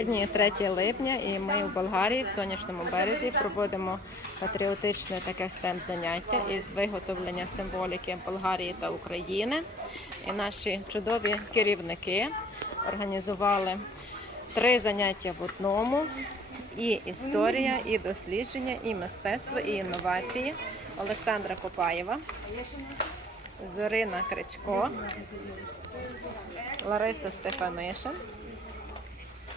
Сьогодні 3 липня, і ми в Болгарії, в сонячному березі, проводимо патріотичне таке стем заняття із виготовлення символіки Болгарії та України. І наші чудові керівники організували три заняття в одному: і історія, і дослідження, і мистецтво, і інновації. Олександра Копаєва, Зорина Кричко, Лариса Стефанишин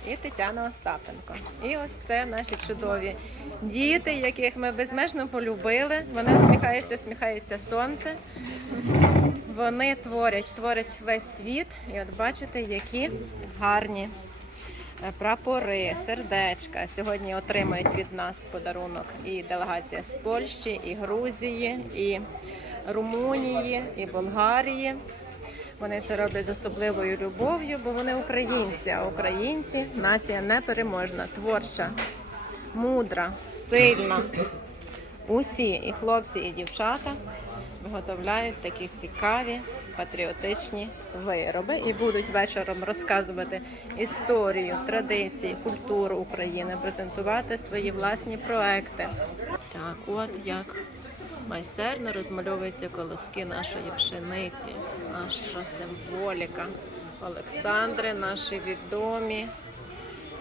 і Тетяна Остапенко. І ось це наші чудові діти, яких ми безмежно полюбили. Вони усміхаються, усміхається сонце. Вони творять, творять весь світ. І от бачите, які гарні е, прапори, сердечка. Сьогодні отримають від нас подарунок і делегація з Польщі, і Грузії, і Румунії, і Болгарії. Вони це роблять з особливою любов'ю, бо вони українці, а українці нація непереможна, творча, мудра, сильна. Усі і хлопці, і дівчата виготовляють такі цікаві патріотичні вироби і будуть вечором розказувати історію, традиції, культуру України, презентувати свої власні проекти. Так, от як майстерно розмальовуються колоски нашої пшениці, наша символіка. Олександри, наші відомі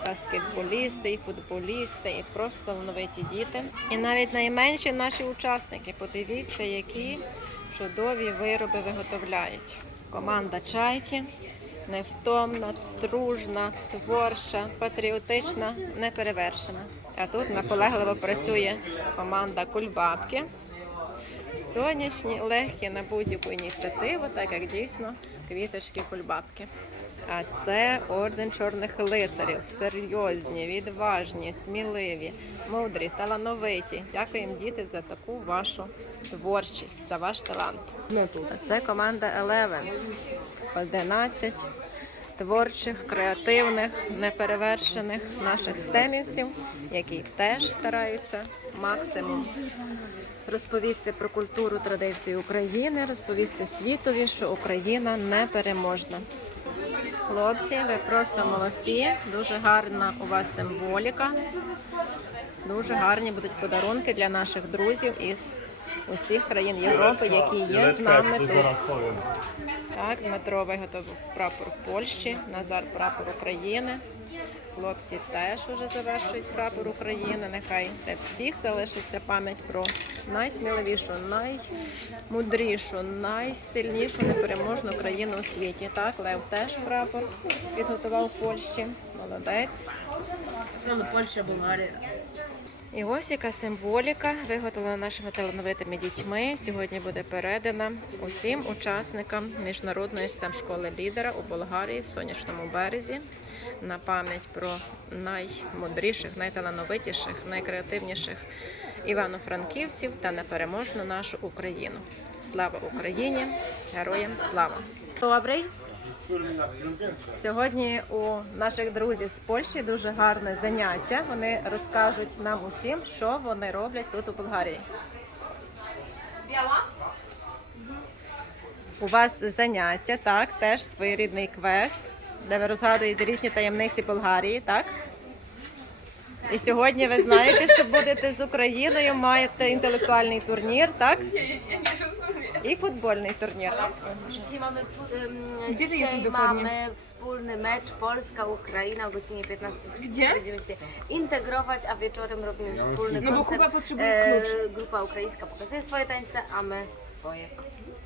баскетболісти, і футболісти, і просто талановиті діти. І навіть найменші наші учасники. Подивіться, які чудові вироби виготовляють. Команда чайки невтомна, дружна, творча, патріотична, неперевершена. А тут наполегливо працює команда кульбабки. Сонячні, легкі на будь-яку ініціативу, так як дійсно квіточки кульбабки. А це орден чорних лицарів. Серйозні, відважні, сміливі, мудрі, талановиті. Дякуємо діти за таку вашу творчість, за ваш талант. А це команда Elevens. 11 творчих, креативних, неперевершених наших стемівців, які теж стараються максимум розповісти про культуру традиції України, розповісти світові, що Україна непереможна. Хлопці, ви просто молодці. Дуже гарна у вас символіка. Дуже гарні будуть подарунки для наших друзів із усіх країн Європи, які є з нами тут. Так, Дмитро виготовив прапор Польщі, Назар прапор України. Хлопці теж уже завершують прапор України. Нехай для всіх залишиться пам'ять про найсміливішу, наймудрішу, найсильнішу, непереможну країну у світі. Так, Лев теж прапор підготував в Польщі. Молодець. Ну, Польща, Болгарія. І ось яка символіка виготовлена нашими талановитими дітьми. Сьогодні буде передана усім учасникам міжнародної stem школи лідера у Болгарії в сонячному березі на пам'ять про наймудріших, найталановитіших, найкреативніших івано-франківців та непереможну нашу Україну. Слава Україні! Героям слава! Добрий! Сьогодні у наших друзів з Польщі дуже гарне заняття. Вони розкажуть нам усім, що вони роблять тут у Болгарії. У вас заняття, так, теж своєрідний квест, де ви розгадуєте різні таємниці Болгарії, так? І сьогодні ви знаєте, що будете з Україною, маєте інтелектуальний турнір, так? І футбольний турнір. Dzisiaj mamy, fu- ym, Gdzie ty dzisiaj jesteś dokładnie? mamy wspólny mecz Polska-Ukraina o godzinie 15. Gdzie? Będziemy się integrować, a wieczorem robimy wspólny No bo koncert. Kuba potrzebuje klucz. Grupa ukraińska pokazuje swoje tańce, a my swoje.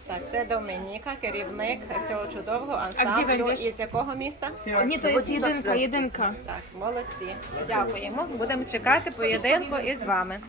Так, це Домініка, керівник цього чудового ансамблю. będziesz? Із якого міста? Nie, to jest jedynka, jedynka. Так, молодці. Дякуємо. Будемо чекати поєдинку із вами.